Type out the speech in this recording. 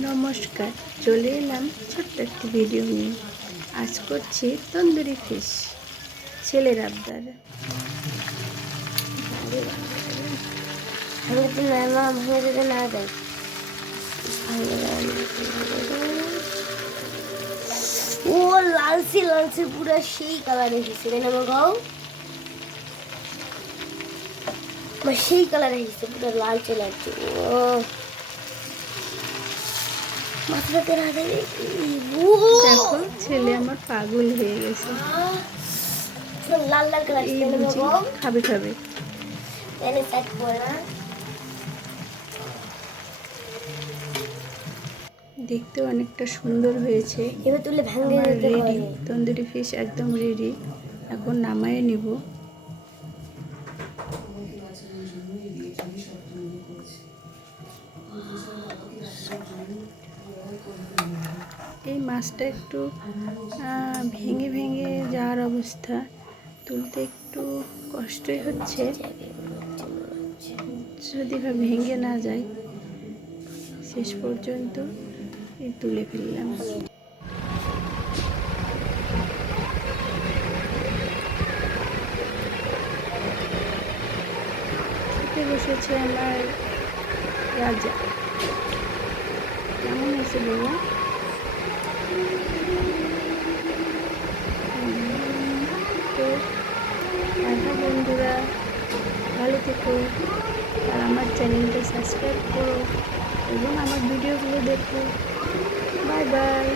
নমস্কার, চলে এলাম ছোট্ট একটি ভিডিও নিয়ে। আজ করছি তন্দুরি ফিশ, ছেলের আবদার। ও লালচে লালচে পুরো সেই কালার এসেছে তাই না গাও, সেই কালার এসেছে পুরো লালচে লালচে। ও মাথাটা না দেবে। দেখো ছেলে আমার পাগল হয়ে গেছে। লাল লাল কালার এই বুঝি খাবে খাবে। দেখতে অনেকটা সুন্দর হয়েছে। এবার তুলে ভাঙে আমার দিতে রেডি, হয়। তন্দুরি ফিশ একদম রেডি। এখন নামায়ে নিব। এই মাছটা একটু ভেঙে ভেঙে যাওয়ার অবস্থা, তুলতে একটু কষ্টই হচ্ছে। যদি বা ভেঙে না যায়, শেষ পর্যন্ত তুলে ফেললাম। খেতে বসেছে আমার রাজা। কেমন হয়েছে বাবা? তো টাটা বন্ধুরা, ভালো থেকো, আর আমার চ্যানেলটা সাবস্ক্রাইব করো এবং আমার ভিডিওগুলো দেখো। Bye bye.